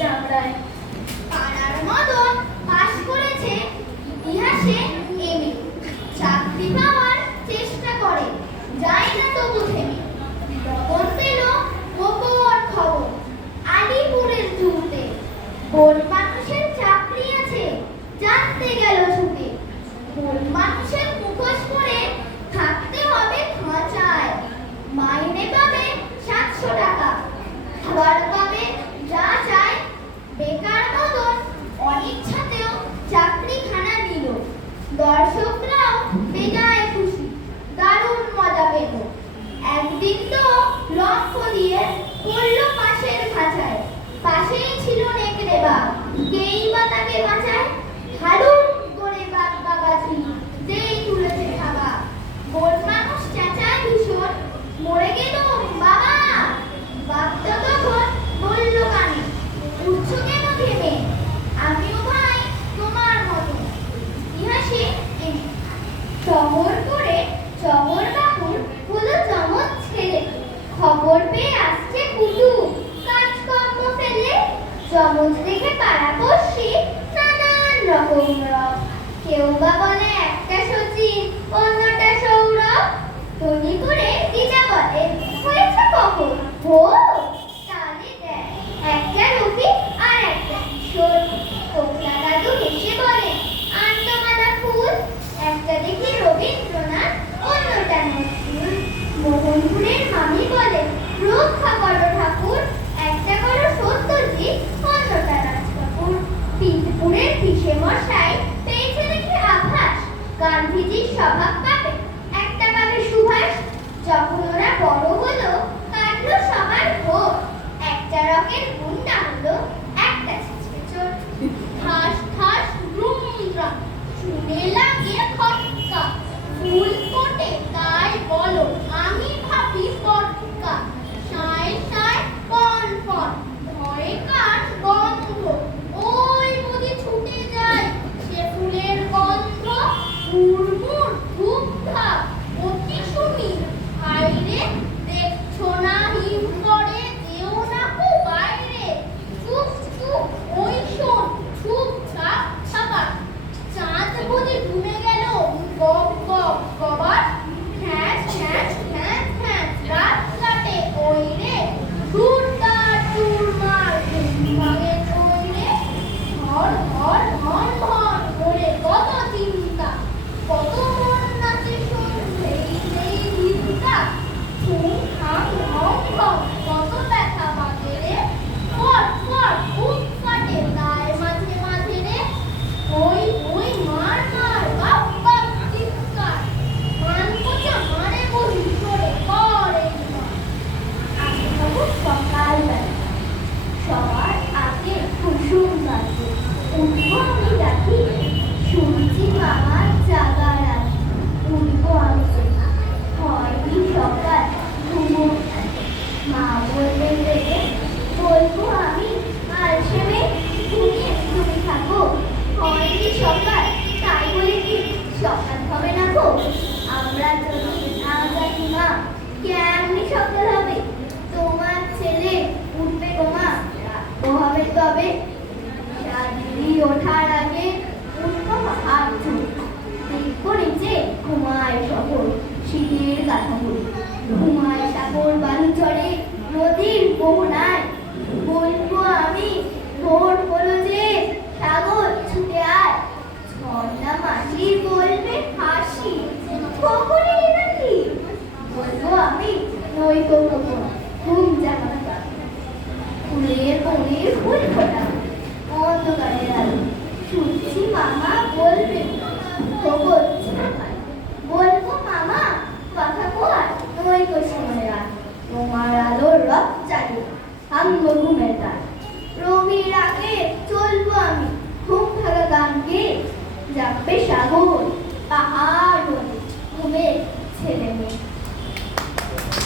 চামড়ায়। পাড়ার মদন পাশ করেছে ইতিহাসে এমএ, চাকরি পাওয়ার চেষ্টা করে, যায় না তবু থেমে। মদন পেল গোপন খবর আলিপুরের জুতে, বন মানুষের চাকরি আছে, জানতে গেল ছুটে। বন মানুষের মুখোশ পরে থাকতে হবে খাঁচায়, মাইনে পাবে 700 টাকা, খাবার পাবে যা চায়। বেকার মদন অনিচ্ছাতেও চাকরিখানা নিল, দর্শকরাও বেজায় খুশি, দারুণ মজা পেল। একদিন তো লক্ষ্য দিয়ে পড়ল পাশের খাঁচায়, পাশেই ছিল নেকড়ে বাঘ, কেই বা তাকে বাঁচায়। হালুম করে বাঘ বাগাছি, যেই তুলেছে থাবা, বন মানুষ চেঁচায় ভীষণ, মরে গেল বাবা। বাঘটা তখন বলল কানে, উঠছো কেন ঘেমে, আমিও ভাই তোমার মতো। ইতিহাসে এমএ। শহর করে শহর বাবুর হলো চমৎ ছেলে, খবর পেয়ে আসছে কুটুম কাজকর্ম ফেলে। চমৎ দেখে পাড়াপড়শি নানান রকম রব, কেউ বা বলে একটা সচিন, অন্যটা সৌরভ। তনি করে দিদা বলে হয়েছে কখন, হো তাহলে দেখ একটা রবি আর একটা কিশোর। কোকলা দাদু হেসে বলে আনন্দমালা ফুল, একটা দেখি রবীন্দ্রনাথ, অন্যটা নজরুল। মোহনপুরের মামি বলে রক্ষা করো ঠাকুর, একটা করো সত্যজিৎ, অন্যটা রাজ কাপুর। পিঠপুরের পিসে মশাই পেয়েছে দেখি আভাস, গান্ধীজির স্বভাব পাবে, একটা পাবে সুভাষ। যখন ওরা বড় হলো কাটলো সবার ভোট, একটা রকের গুন্ডা হলো, একটা ছিচকে চোর। ঠাস ঠাস রুম দ্রাম, শুনে লাগে খটকা, ফুল ফোটে তাই বলো, আমি ভাবি পটকা। সায় সায় ফন ফন, ভয়ে কাঠ বন্ধ, ওই বুঝি ছুটে যায় সে ফুলের গন্ধ। মুড়মুড় ধূপ ধাপ অতি শুনি, হাইরে দেখছো না হিম করে, যেও না কো বাইরে। চুপ চুপ ওই শোন, চুপ ছাপ ছাপার, চাঁদ বুঝি ডুবে গেল গব গব গবার। খ্যাঁচ খ্যাঁচ খ্যাঁচ খ্যাঁচ রাত কাটে ওই রে, চুরদার চুরমার ভাঙে ওই রে। ধর ধর ধন ধন করে কত চিন্তা, কত মন নাচে শোন সেই সেই ভিড়টা। ঠুং ঠাং ঢং ঢং কত ব্যথা বাজে রে, ফট ফট বুক ফাটে গায়ে মাঝে মাঝে রে। ওই ওই মার মার বাপ বাপ চিৎকার, মান পোচা মারে বহি করে করে মার। আসে তবু সকালবেলা, সবার আগে কুসুম গাছে উঠবো আমি ডাকি, শুনছি মামার জাগার আগে, উঠবো আমি জেগে। হয়নি সকাল ঘুমো থাকে, মা বললেন রেগে, বলবো আমি আলসেমে ঘুমিয়ে তুমি থাকো। হয়নি সকাল তাই বলে কি সকাল হবে না গো, আমরা যদি না জানি মা কেমনি সকাল হবে। তোমার ছেলে উঠবে গো মা, রাখবো হবে তবে, সাজরি ওঠার আগে উঠবো হাত ধুয়ে, দেখবো নিচে ঘুমায় শহর শীতের কাঠামোড়ি। ঘুমায় সাগর বালু চড়ে নদীর মোহনায়, বলবো আমি ভোর হলো যে সাগর ছুটে আয়। ঝর্ণা মাসি বলবে হাসি, খবরে নাকি, বলবো আমি নৈকো খবর ঘুম জাগা, ফুলের বনের ফুল ফোটা, অন্ধকারের আলো শুনছি মামা বলবে খবর ছাপায়। বলবো মামা কথা কর নৈকো সময় রাত, তোমার আলোর রথ চালিয়ে ভাঙবো ঘুমের তার। রবির আগে চলবো আমি ঘুম ভাঙা গান গেয়ে, যাবে সাগর